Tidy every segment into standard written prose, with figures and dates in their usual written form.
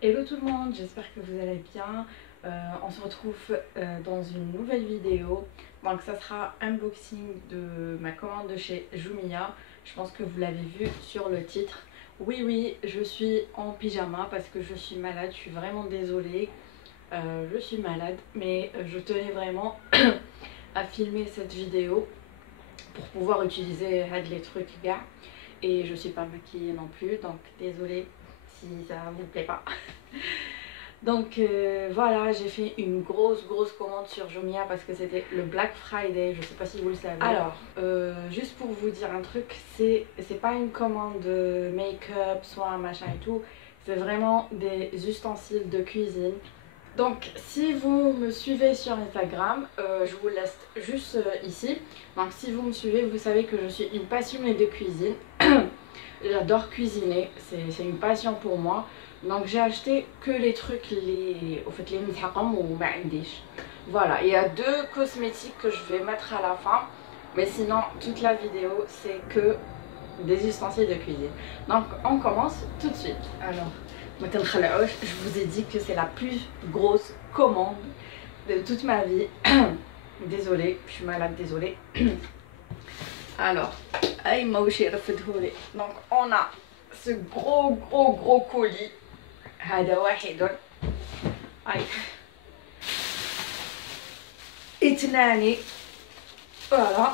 Hello tout le monde, j'espère que vous allez bien. On se retrouve dans une nouvelle vidéo. Donc ça sera unboxing de ma commande de chez Jumia. Je pense que vous l'avez vu sur le titre. Oui, je suis en pyjama parce que je suis malade, je suis vraiment désolée. Je suis malade, mais je tenais vraiment à filmer cette vidéo pour pouvoir utiliser les trucs gars. Et je suis pas maquillée non plus, donc désolée si ça vous plaît pas. Donc voilà, j'ai fait une grosse commande sur Jumia parce que c'était le Black Friday, je sais pas si vous le savez. Alors, juste pour vous dire un truc, c'est pas une commande make-up, soit un machin et tout, c'est vraiment des ustensiles de cuisine. Donc si vous me suivez sur Instagram, je vous laisse juste ici. Donc si vous me suivez, vous savez que je suis une passionnée de cuisine. J'adore cuisiner, c'est une passion pour moi. Donc j'ai acheté que les trucs au fait les متحقم وما عنديش. Voilà, il y a deux cosmétiques que je vais mettre à la fin, mais sinon toute la vidéo c'est que des ustensiles de cuisine. Donc on commence tout de suite. Alors, je vous ai dit que c'est la plus grosse commande de toute ma vie. Désolée, je suis malade, désolée. Alors, donc on a ce gros colis. هذا واحد اثنان voilà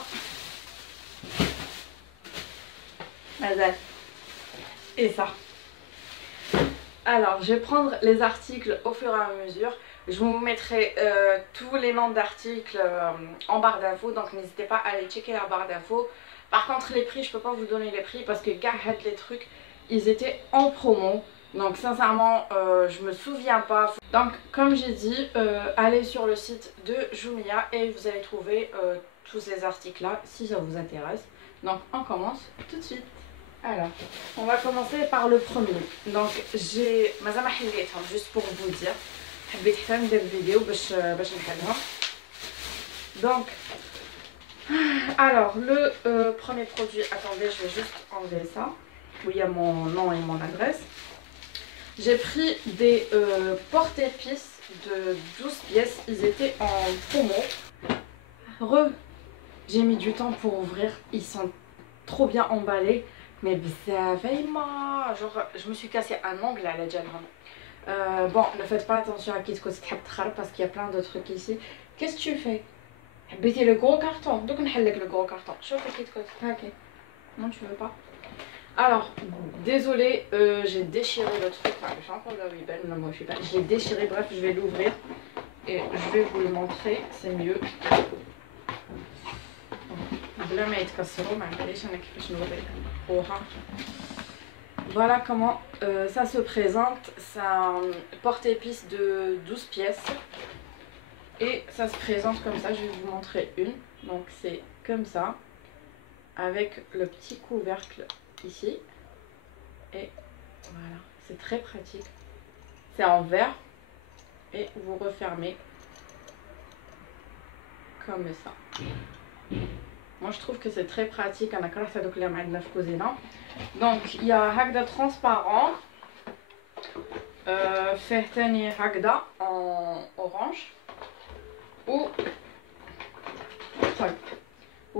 مازال et ça. Alors je vais prendre les articles au fur et à mesure. Je vous mettrai tous les noms d'articles en barre d'infos, donc n'hésitez pas à aller checker la barre d'infos. Par contre les prix, je peux pas vous donner les prix parce que garde les trucs, ils étaient en promo. Donc sincèrement, je me souviens pas. Donc comme j'ai dit, allez sur le site de Jumia et vous allez trouver tous ces articles là si ça vous intéresse. Donc on commence tout de suite. Alors, on va commencer par le premier. Donc j'ai مازال ما حليتهم juste pour vous dire. حبيت حتى ندير الفيديو باش نحلهم. Donc alors le premier produit, attendez, je vais juste enlever ça où il y a mon nom et mon adresse. J'ai pris des porte-épices de 12 pièces, ils étaient en promo. J'ai mis du temps pour ouvrir, ils sont trop bien emballés. Mais genre, je me suis cassé un ongle à la jalham. Bon, ne faites pas attention à qui parce qu'il y a plein de trucs ici. Qu'est-ce que tu fais? Mettez le gros carton. Donc on حلك le gros carton. Ok. Non, tu veux pas? Alors, désolé, j'ai déchiré le truc. Je l'ai déchiré, bref, je vais l'ouvrir et je vais vous le montrer, c'est mieux. Voilà comment ça se présente. C'est un porte-épices de 12 pièces. Et ça se présente comme ça. Je vais vous montrer une. Donc c'est comme ça. Avec le petit couvercle ici. Et voilà. C'est très pratique. C'est en verre. Et vous refermez comme ça. Moi je trouve que c'est très pratique. Donc il y a Hagda transparent. Fait تاني Hagda en orange. Ou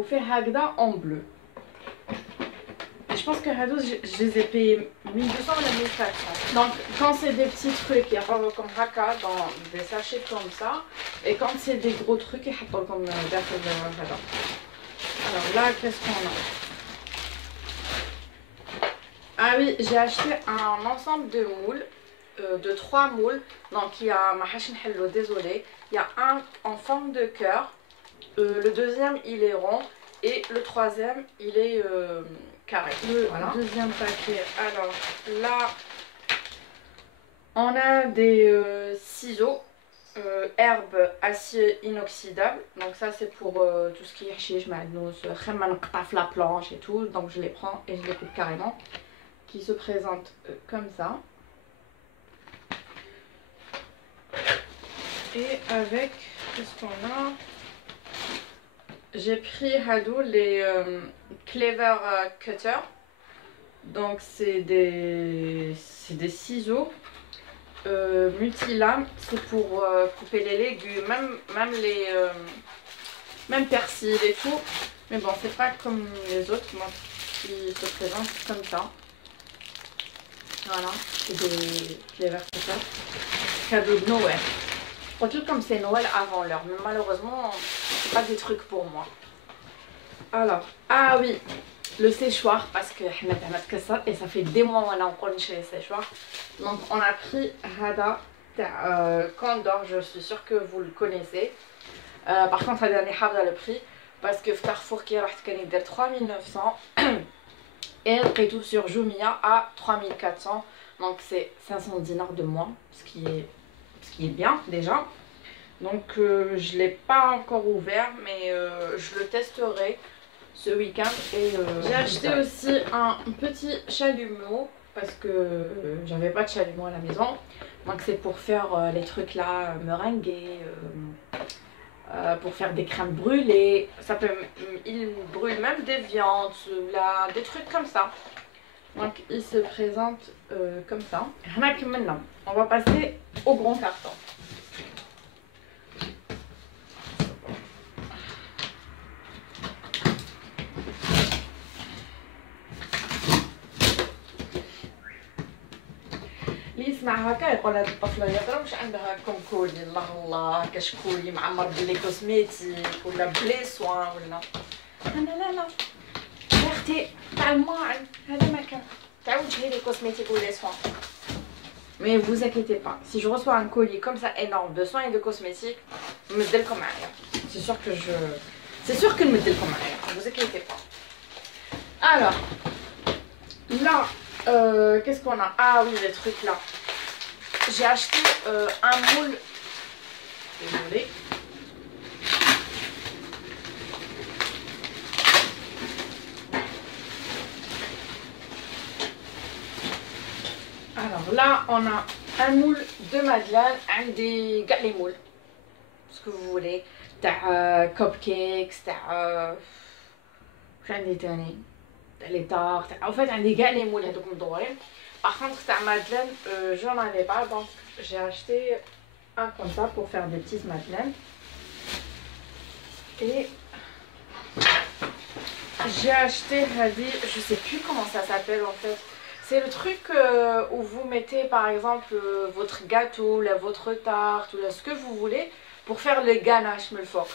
fait Hagda en bleu. Et je pense que Hadouz, je les ai payés 1200 ou 1400. Donc quand c'est des petits trucs, il y a pas comme Haka dans des sachets comme ça. Et quand c'est des gros trucs, il y a pas comme Hada. Alors là, qu'est-ce qu'on a? Ah oui, j'ai acheté un ensemble de moules, de 3 moules. Donc il y a, désolé, il y a un en forme de cœur, le deuxième il est rond et le troisième il est carré. Le deuxième paquet, alors là, on a des ciseaux. Herbe acier inoxydable, donc ça c'est pour tout ce qui est chiche, la planche et tout, donc je les prends et je les coupe carrément, qui se présentent comme ça, et avec, qu'est-ce qu'on a, j'ai pris Hadou les clever cutter, donc c'est des ciseaux multi-lames, c'est pour couper les légumes, même persil et tout. Mais bon, c'est pas comme les autres, moi, qui se présentent comme ça. Voilà, c'est des versateurs. Cadeau de Noël. Surtout comme c'est Noël avant l'heure, mais malheureusement, c'est pas des trucs pour moi. Alors, ah oui, le séchoir, parce que et ça fait des mois qu'on est chez les séchoirs. Donc on a pris Hada Condor, je suis sûre que vous le connaissez. Par contre, Hada n'est pas le prix, parce que Carrefour qui est 3900 et le tout sur Jumia à 3400. Donc c'est 500 dinars de moins, ce qui est bien déjà. Donc je ne l'ai pas encore ouvert, mais je le testerai ce week-end. Et j'ai acheté aussi un petit chalumeau parce que j'avais pas de chalumeau à la maison. Donc c'est pour faire les trucs là, meringuer, pour faire des crèmes brûlées. Ça peut, il brûle même des viandes, là, des trucs comme ça. Donc il se présente comme ça. Maintenant, on va passer au grand carton. اللي يسمع هكا يقول هاد الطفله يضرب واش عندها كونكولي الله كشكولي معمر بلي كوسميتيك ولا بلي سوان ولا انا لا يا اختي تاع الماعن هذا ما كان تعاود تجيبي لي كوسميتيك ولا سوان. Mais vous inquiétez pas, si je reçois un colis comme ça énorme de soins et de cosmétiques, مدلكم معايا. C'est sûr que نمدلكم معايا, ne vous inquiétez pas. Alors là, qu'est-ce qu'on a? Ah oui, les trucs là. J'ai acheté un moule. Désolée. Alors là, on a un moule de madeleine, un des les moules. Ce que vous voulez. T'as cupcakes, t'as. J'en ai tenu. Les tartes, en fait un des les moules هذوك مدورين. Par contre تاع madeleine j'en avais pas, donc j'ai acheté un comme ça pour faire des petites madeleines. Et j'ai acheté je sais plus comment ça s'appelle en fait. C'est le truc où vous mettez par exemple votre gâteau, votre tarte ou ce que vous voulez pour faire le ganache me le fort.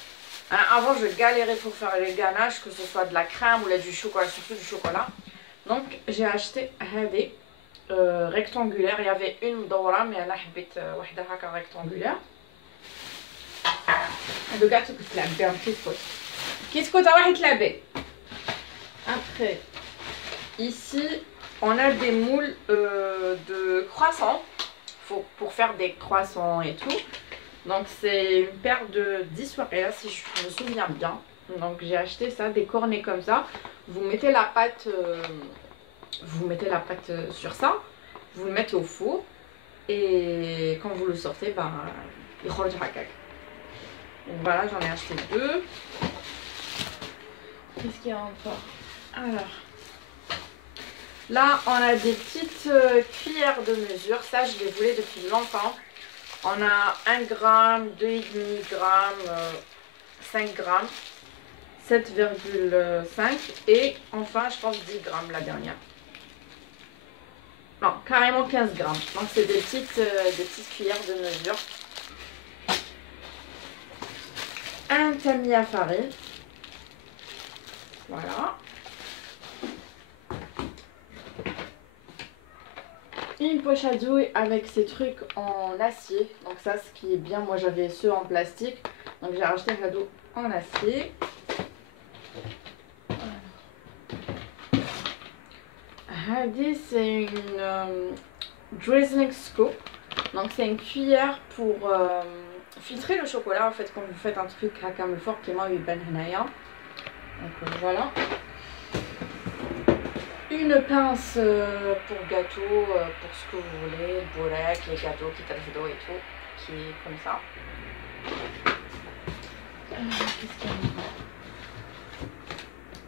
Avant je galérais pour faire les ganaches, que ce soit de la crème ou là, du chocolat, surtout du chocolat. Donc j'ai acheté des rectangulaires. Il y avait une d'ora, mais elle a un rectangulaire. Le gâteau que tu l'as un petit peu. Qu'est-ce que tu as fait? Après, ici on a des moules de croissants pour faire des croissants et tout. Donc c'est une paire de 10 soirées là, si je me souviens bien. Donc j'ai acheté ça, des cornets comme ça. Vous mettez la pâte, sur ça, vous le mettez au four et quand vous le sortez, ben il roule du hakak. Donc voilà, j'en ai acheté deux. Qu'est-ce qu'il y a encore? Alors là, on a des petites cuillères de mesure. Ça, je les voulais depuis longtemps. On a 1 gramme, 2,5 grammes, 5 grammes, 7,5 et enfin je pense 10 grammes la dernière. Non, carrément 15 grammes. Donc c'est des petites cuillères de mesure. Un tamis à farine. Voilà. Une poche à douille avec ces trucs en acier. Donc ça, ce qui est bien, moi j'avais ceux en plastique. Donc j'ai racheté un cadeau en acier. Hadi, c'est une drizzling scoop. Donc c'est une cuillère pour filtrer le chocolat. En fait, quand vous faites un truc à comme fort qui est moins donc voilà. Une pince pour gâteau, pour ce que vous voulez, borek, les gâteaux qui t'arrivent et tout, qui est comme ça. Qu'est-ce qu'il y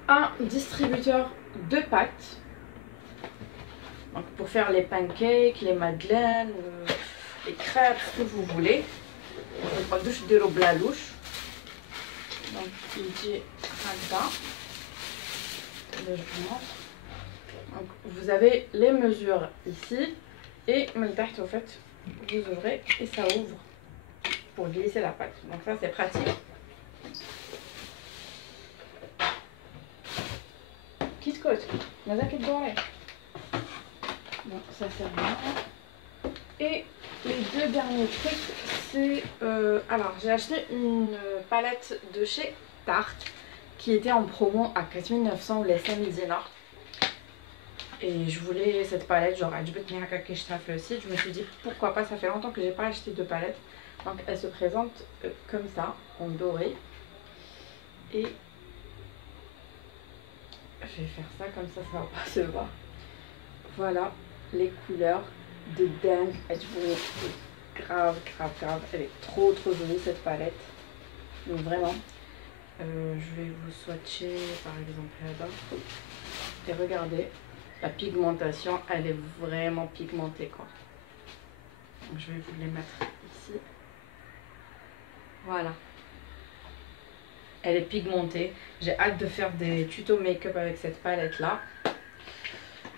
a? Un distributeur de pâtes. Donc pour faire les pancakes, les madeleines, les crêpes, ce que vous voulez. On va douche de l'eau bladouche. Donc il dit comme ça. Je vous montre. Donc, vous avez les mesures ici et au fait vous ouvrez et ça ouvre pour glisser la pâte. Donc ça c'est pratique. Quitte côte, bon, ça sert à rien. Et les deux derniers trucs, c'est alors j'ai acheté une palette de chez Tarte qui était en promo à 4900 ou les 5000 dinars. Et je voulais cette palette, genre je le site. Je me suis dit pourquoi pas, ça fait longtemps que j'ai pas acheté de palette. Donc elle se présente comme ça, en doré. Et je vais faire ça comme ça va pas se voir. Voilà les couleurs de dingue. Grave. Elle est trop jolie cette palette. Donc vraiment. Je vais vous swatcher par exemple là-bas. Et regardez, la pigmentation, elle est vraiment pigmentée quoi. Donc je vais vous les mettre ici. Voilà. Elle est pigmentée. J'ai hâte de faire des tutos make-up avec cette palette là.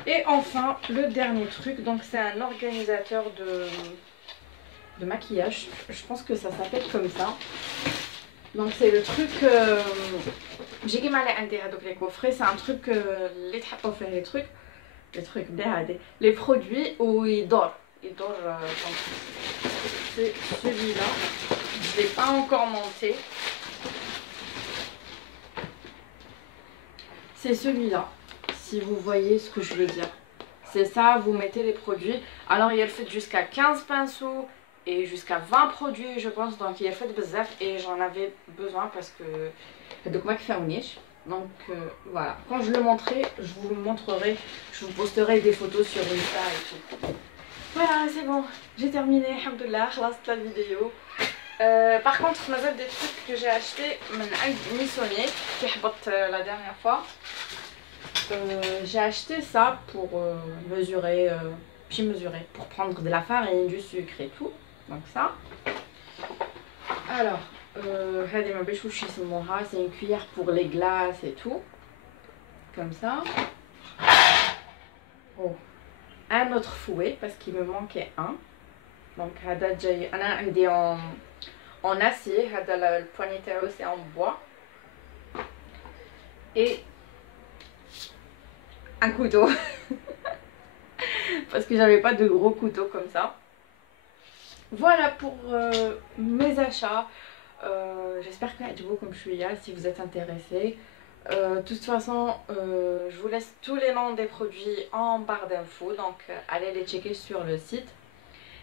Et enfin, le dernier truc, donc c'est un organisateur de maquillage. Je pense que ça s'appelle comme ça. Donc c'est le truc, j'ai dit donc les coffrets, c'est un truc, les produits où il dort. C'est celui-là. Je ne l'ai pas encore monté. C'est celui-là, si vous voyez ce que je veux dire. C'est ça, vous mettez les produits. Alors il y a le fait jusqu'à 15 pinceaux et jusqu'à 20 produits je pense. Donc il y a le fait de bzaf et j'en avais besoin parce que... Donc moi qui fais un niche. Donc voilà, quand je le montrerai, je vous le montrerai. Je vous posterai des photos sur Insta et tout. Voilà, c'est bon, j'ai terminé, alhamdoulilah, je la vidéo. Par contre, on a des trucs que j'ai achetés Missonnier, qui est la dernière fois. J'ai acheté ça pour mesurer, pour prendre de la farine, du sucre et tout. Donc ça. Alors, c'est une cuillère pour les glaces et tout. Comme ça. Oh. Un autre fouet parce qu'il me manquait un. Donc, en acier, le poignet c'est en bois. Et un couteau. Parce que j'avais pas de gros couteau comme ça. Voilà pour mes achats. J'espère que vous comme je suis là, si vous êtes intéressés. De toute façon, je vous laisse tous les noms des produits en barre d'infos. Donc, allez les checker sur le site.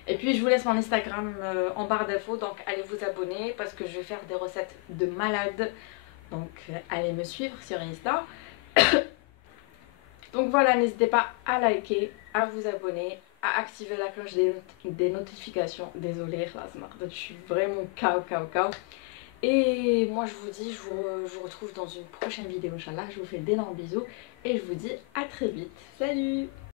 Et puis je vous laisse mon Instagram en barre d'infos, donc allez vous abonner parce que je vais faire des recettes de malade. Donc allez me suivre sur Insta. Donc voilà, n'hésitez pas à liker, à vous abonner, à activer la cloche des notifications. Désolée, je suis vraiment KO. Et moi je vous dis, je vous retrouve dans une prochaine vidéo, Inch'Allah. Je vous fais d'énormes bisous et je vous dis à très vite. Salut!